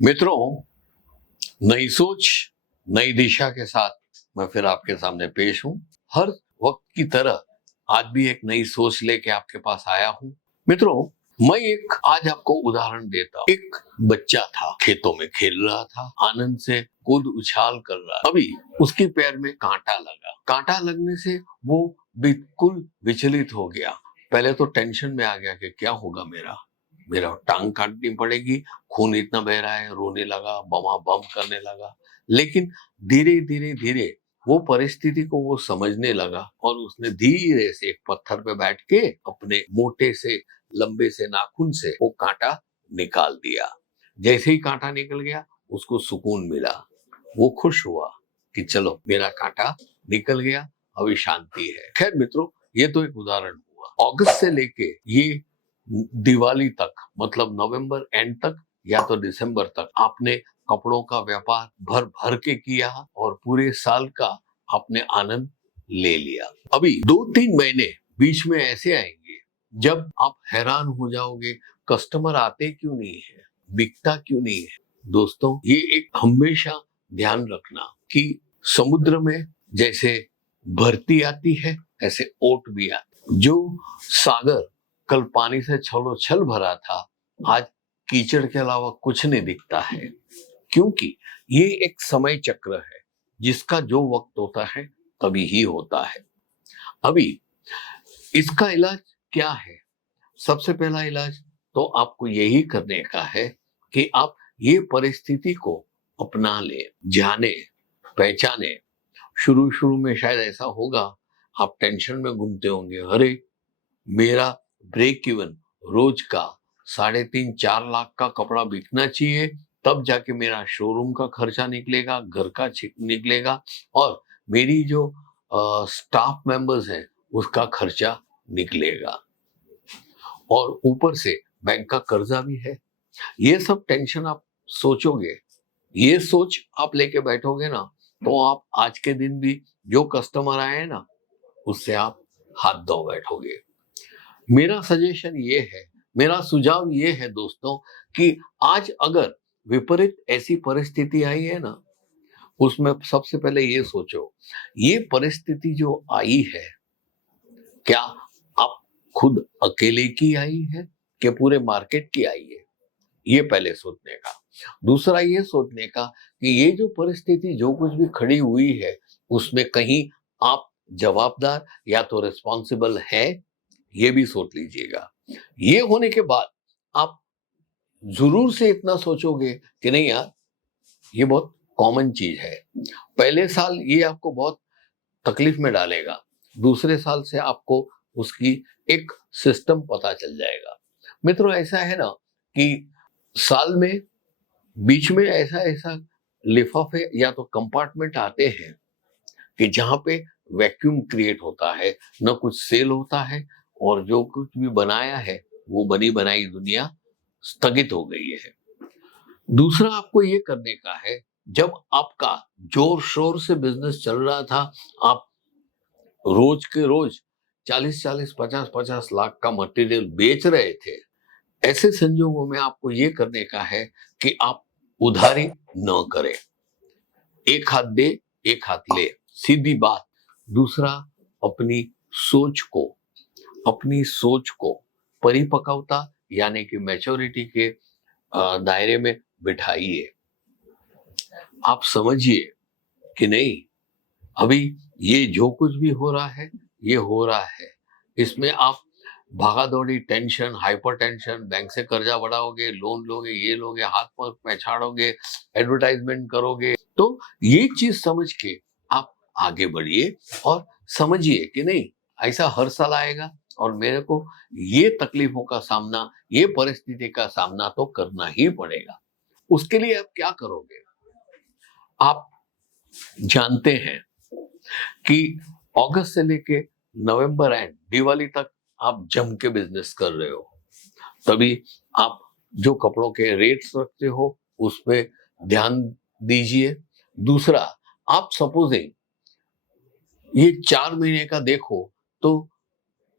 मित्रों, नई सोच, नई दिशा के साथ मैं फिर आपके सामने पेश हूं। हर वक्त की तरह आज भी एक नई सोच लेके आपके पास आया हूं। मित्रों, मैं एक आज आपको उदाहरण देता हूं। एक बच्चा था, खेतों में खेल रहा था, आनंद से कूद उछाल कर रहा। अभी उसके पैर में कांटा लगा। कांटा लगने से वो बिल्कुल विचलित हो गया। पहले तो टेंशन में आ गया कि क्या होगा, मेरा मेरा टांग काटनी पड़ेगी, खून इतना बह रहा है, रोने लगा, बमा बम करने लगा। लेकिन धीरे धीरे धीरे वो परिस्थिति को वो समझने लगा और उसने धीरे से एक पत्थर पे बैठ के अपने मोटे से लंबे से नाखून से वो कांटा निकाल दिया। जैसे ही कांटा निकल गया, उसको सुकून मिला। वो खुश हुआ कि चलो मेरा कांटा निकल गया, अभी शांति है। खैर मित्रों, ये तो एक उदाहरण हुआ। अगस्त से लेके ये दिवाली तक, मतलब नवंबर एंड तक या तो दिसंबर तक आपने कपड़ों का व्यापार भर भर के किया और पूरे साल का आपने आनंद ले लिया। अभी 2-3 महीने बीच में ऐसे आएंगे जब आप हैरान हो जाओगे, कस्टमर आते क्यों नहीं है, बिकता क्यों नहीं है। दोस्तों, ये एक हमेशा ध्यान रखना कि समुद्र में जैसे भरती आती है, ऐसे ओट भी आती। जो सागर कल पानी से छलोछल भरा था, आज कीचड़ के अलावा कुछ नहीं दिखता है, क्योंकि ये एक समय चक्र है। जिसका जो वक्त होता है तभी ही होता है। अभी इसका इलाज क्या है? सबसे पहला इलाज तो आपको यही करने का है कि आप ये परिस्थिति को अपना ले, जाने, पहचाने। शुरू शुरू में शायद ऐसा होगा, आप टेंशन में घूमते होंगे, अरे मेरा ब्रेक इवन रोज का 3.5-4 लाख का कपड़ा बिकना चाहिए, तब जाके मेरा शोरूम का खर्चा निकलेगा, घर का निकलेगा और मेरी जो स्टाफ मेंबर्स हैं उसका खर्चा निकलेगा, और ऊपर से बैंक का कर्जा भी है। ये सब टेंशन आप सोचोगे, ये सोच आप लेके बैठोगे ना, तो आप आज के दिन भी जो कस्टमर आए ना, उससे आप हाथ धो बैठोगे। मेरा सजेशन ये है, मेरा सुझाव ये है दोस्तों, कि आज अगर विपरीत ऐसी परिस्थिति आई है ना, उसमें सबसे पहले ये सोचो, ये परिस्थिति जो आई है, क्या आप खुद अकेले की आई है कि पूरे मार्केट की आई है? ये पहले सोचने का। दूसरा ये सोचने का कि ये जो परिस्थिति जो कुछ भी खड़ी हुई है, उसमें कहीं आप जवाबदार या तो रिस्पॉन्सिबल है, ये भी सोच लीजिएगा। ये होने के बाद आप जरूर से इतना सोचोगे कि नहीं यार, ये बहुत कॉमन चीज है। पहले साल ये आपको बहुत तकलीफ में डालेगा, दूसरे साल से आपको उसकी एक सिस्टम पता चल जाएगा। मित्रों, ऐसा है ना कि साल में बीच में ऐसा ऐसा लिफाफे या तो कंपार्टमेंट आते हैं कि जहां पे वैक्यूम क्रिएट होता है, न कुछ सेल होता है, और जो कुछ भी बनाया है वो बनी बनाई दुनिया स्थगित हो गई है। दूसरा आपको ये करने का है, जब आपका जोर शोर से बिजनेस चल रहा था, आप रोज के रोज 40-40, 50-50 लाख का मटेरियल बेच रहे थे, ऐसे संजोगों में आपको ये करने का है कि आप उधारी न करें। एक हाथ दे, एक हाथ ले, सीधी बात। दूसरा, अपनी सोच को परिपक्वता यानी कि मैच्योरिटी के दायरे में बिठाइए। आप समझिए कि नहीं, अभी ये जो कुछ भी हो रहा है, ये हो रहा है। इसमें आप भागा दौड़ी, टेंशन, हाइपर टेंशन, बैंक से कर्जा बढ़ाओगे, लोन लोगे, ये लोगे, हाथ पर पैछाड़ोगे, एडवर्टाइजमेंट करोगे, तो ये चीज समझ के आप आगे बढ़िए और समझिए कि नहीं, ऐसा हर साल आएगा और मेरे को ये तकलीफों का सामना, ये परिस्थिति का सामना तो करना ही पड़ेगा। उसके लिए आप क्या करोगे? आप जानते हैं कि अगस्त से लेके नवंबर एंड दिवाली तक आप जम के बिजनेस कर रहे हो, तभी आप जो कपड़ों के रेट्स रखते हो उस पे ध्यान दीजिए। दूसरा, आप सपोजिंग ये 4 महीने का देखो, तो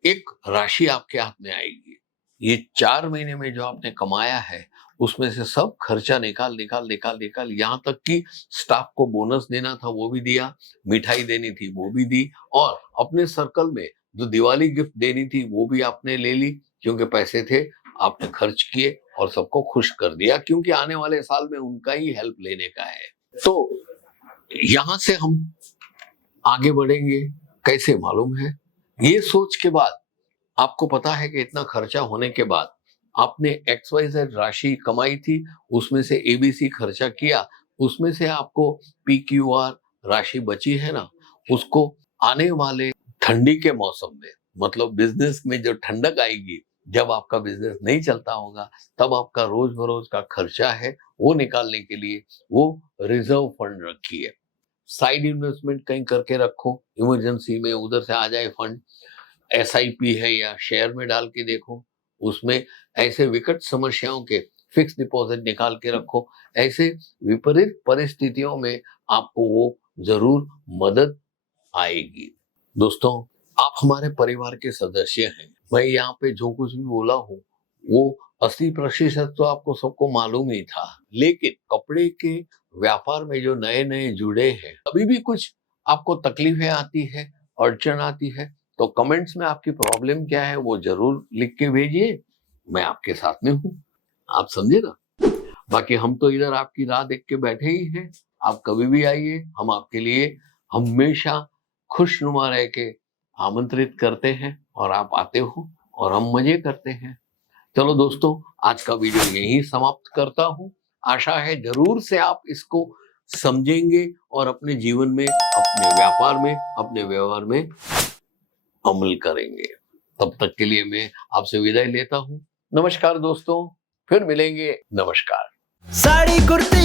एक राशि आपके हाथ में आएगी। ये 4 महीने में जो आपने कमाया है उसमें से सब खर्चा निकाल निकाल निकाल निकाल, यहाँ तक कि स्टाफ को बोनस देना था वो भी दिया, मिठाई देनी थी वो भी दी, और अपने सर्कल में जो दिवाली गिफ्ट देनी थी वो भी आपने ले ली, क्योंकि पैसे थे, आपने खर्च किए और सबको खुश कर दिया, क्योंकि आने वाले साल में उनका ही हेल्प लेने का है। तो यहां से हम आगे बढ़ेंगे कैसे मालूम है? ये सोच के बाद आपको पता है कि इतना खर्चा होने के बाद आपने XYZ राशि कमाई थी, उसमें से ABC खर्चा किया, उसमें से आपको PQR राशि बची है ना, उसको आने वाले ठंडी के मौसम में, मतलब बिजनेस में जो ठंडक आएगी, जब आपका बिजनेस नहीं चलता होगा, तब आपका रोज बरोज का खर्चा है वो निकालने के लिए वो रिजर्व फंड रखिए। साइड इन्वेस्टमेंट कहीं करके रखो, इमरजेंसी में उधर से आ जाए फंड। SIP है या शेयर में डाल के देखो, उसमें ऐसे विकट समस्याओं के फिक्स डिपॉजिट निकाल के रखो। ऐसे विपरीत परिस्थितियों में आपको वो जरूर मदद आएगी। दोस्तों, आप हमारे परिवार के सदस्य हैं। मैं यहाँ पे जो कुछ भी बोला हूँ वो 80% तो आपको सबको मालूम ही था, लेकिन कपड़े के व्यापार में जो नए नए जुड़े हैं, अभी भी कुछ आपको तकलीफें आती है, अड़चन आती है, तो कमेंट्स में आपकी प्रॉब्लम क्या है वो जरूर लिख के भेजिए, मैं आपके साथ में हूँ। आप समझे ना? बाकी हम तो इधर आपकी राह देख के बैठे ही हैं। आप कभी भी आइए, हम आपके लिए हमेशा खुशनुमा रह के आमंत्रित करते हैं, और आप आते हो और हम मजे करते हैं। चलो दोस्तों, आज का वीडियो यहीं समाप्त करता हूँ। आशा है जरूर से आप इसको समझेंगे और अपने जीवन में, अपने व्यापार में, अपने व्यवहार में अमल करेंगे। तब तक के लिए मैं आपसे विदाई लेता हूँ। नमस्कार दोस्तों, फिर मिलेंगे। नमस्कार। साड़ी कुर्ते